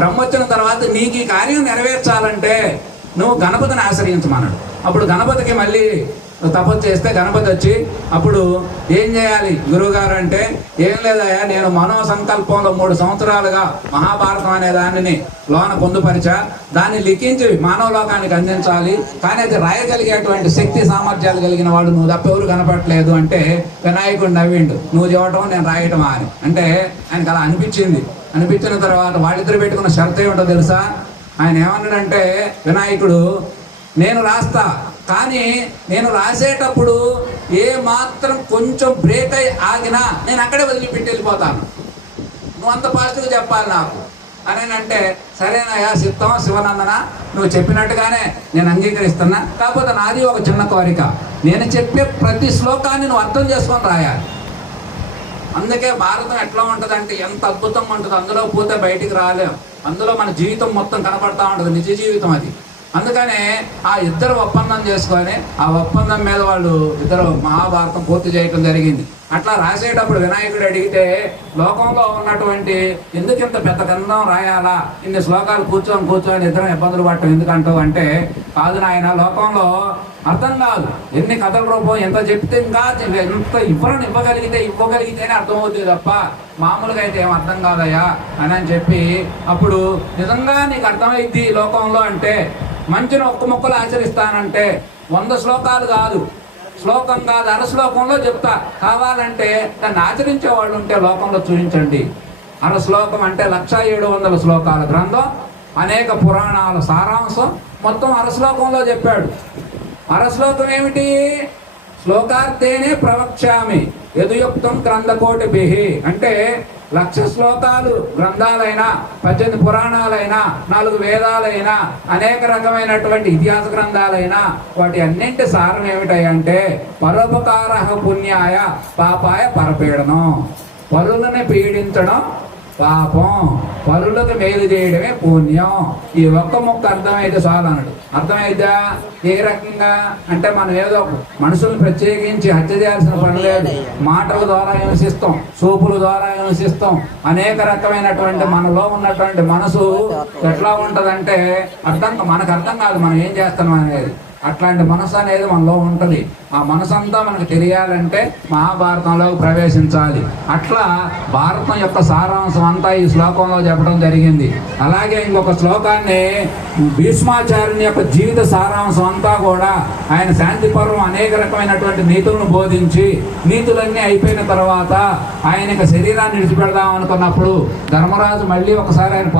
బ్రహ్మ వచ్చిన తర్వాత నీకు ఈ కార్యం నెరవేర్చాలంటే నువ్వు గణపతిని ఆశ్రయించమన్నాడు. అప్పుడు గణపతికి మళ్ళీ తపస్సు చేస్తే గణపతి వచ్చి అప్పుడు ఏం చేయాలి గురువుగారు అంటే, ఏం లేదయ్యా, నేను మనో సంకల్పంలో 3 సంవత్సరాలుగా మహాభారతం అనే దానిని లోన పొందుపరిచా, దాన్ని లిఖించి మానవలోకానికి అందించాలి, కానీ అది రాయగలిగేటువంటి శక్తి సామర్థ్యాలు కలిగిన వాడు నువ్వు తప్ప ఎవరు కనపడలేదు అంటే వినాయకుడు నవ్విండు, నువ్వు చెప్పటం నేను రాయటమా అని. అంటే ఆయనకు అలా అనిపించింది. అనిపించిన తర్వాత వాళ్ళిద్దరు పెట్టుకున్న షరతు ఏమిటో తెలుసా? ఆయన ఏమన్నాడంటే, వినాయకుడు నేను రాస్తా, కానీ నేను రాసేటప్పుడు ఏ మాత్రం కొంచెం బ్రేక్ అయి ఆగినా నేను అక్కడే వదిలిపెట్టి వెళ్ళిపోతాను, నువ్వు అంత ఫాస్ట్గా చెప్పాలి నాకు అని అంటే, సరేనయ్యా సిద్ధం శివనందన, నువ్వు చెప్పినట్టుగానే నేను అంగీకరిస్తున్నా, కాకపోతే నాది ఒక చిన్న కోరిక, నేను చెప్పే ప్రతి శ్లోకాన్ని నువ్వు అర్థం చేసుకొని రాయాలి. అందుకే భారతం ఎట్లా ఉంటుంది అంటే ఎంత అద్భుతంగా ఉంటుంది, అందులో పోతే బయటికి రాలేం, అందులో మన జీవితం మొత్తం కనపడతా ఉంటుంది, నిజ జీవితం అది. అందుకనే ఆ ఇద్దరు ఒప్పందం చేసుకొని ఆ ఒప్పందం మీద వాళ్ళు ఇద్దరు మహాభారతం పూర్తి చేయడం జరిగింది. అట్లా రాసేటప్పుడు వినాయకుడు అడిగితే, లోకంలో ఉన్నటువంటి ఎందుకు ఇంత పెద్ద గ్రంథం రాయాలా, ఇన్ని శ్లోకాలు కూర్చొని ఇద్దరం ఇబ్బందులు పడటం ఎందుకంటావు అంటే, కాదు నాయన, లోకంలో అర్థం కాదు, ఎన్ని కథల రూపం ఎంత చెప్తే ఇంకా ఎంత ఇవ్వగలిగితేనే అర్థమవుతుంది తప్ప మామూలుగా అయితే ఏం అర్థం కాదయ్యా అని చెప్పి, అప్పుడు నిజంగా నీకు అర్థమైద్ది లోకంలో అంటే మంచిని ఒక్క ముక్కలు ఆచరిస్తానంటే 100 శ్లోకాలు కాదు, శ్లోకం కాదు, అరశ్లోకంలో చెప్తా, కావాలంటే దాన్ని ఆచరించే వాళ్ళు ఉంటే లోకంలో చూపించండి. అరశ్లోకం అంటే 1700 శ్లోకాల గ్రంథం, అనేక పురాణాల సారాంశం మొత్తం అరశ్లోకంలో చెప్పాడు. అరశ్లోకం ఏమిటి? శ్లోకార్థేనే ప్రవక్ష్యామి యదుయుక్తం గ్రంథకోటిభిః అంటే 1,00,000 శ్లోకాలు గ్రంథాలైనా, 18 పురాణాలైనా, 4 వేదాలైనా, అనేక రకమైనటువంటి ఇతిహాస గ్రంథాలైనా వాటి అన్నింటి సారం ఏమిటంటే పరోపకార పుణ్యాయ పాపాయ పరపీడనం, పరులని పీడించడం పాపం, పరులకు మేలు చేయడమే పుణ్యం. ఈ ఒక్క ముక్క అర్థమైతే చాలు అన్నాడు. అర్థమైద్దా? ఏ రకంగా అంటే మనం ఏదో మనుషులను ప్రత్యేకించి హత్య చేయాల్సిన పని లేదు, మాటల ద్వారా హింసిస్తాం, చూపుల ద్వారా హింసిస్తాం, అనేక రకమైనటువంటి మనలో ఉన్నటువంటి మనసు ఎట్లా ఉంటదంటే మనకు అర్థం కాదు మనం ఏం చేస్తున్నాం అనేది. అట్లాంటి మనసు అనేది మనలో ఉంటుంది. ఆ మనసు అంతా మనకు తెలియాలంటే మహాభారతంలోకి ప్రవేశించాలి. అట్లా భారతం యొక్క సారాంశం అంతా ఈ శ్లోకంలో చెప్పడం జరిగింది. అలాగే ఇంకొక శ్లోకాన్ని భీష్మాచార్యుని యొక్క జీవిత సారాంశం అంతా కూడా ఆయన శాంతి పర్వం అనేక రకమైనటువంటి నీతులను బోధించి, నీతులన్నీ అయిపోయిన తర్వాత ఆయన శరీరాన్ని విడిచిపెడదాం అనుకున్నప్పుడు ధర్మరాజు మళ్ళీ ఒకసారి ఆయన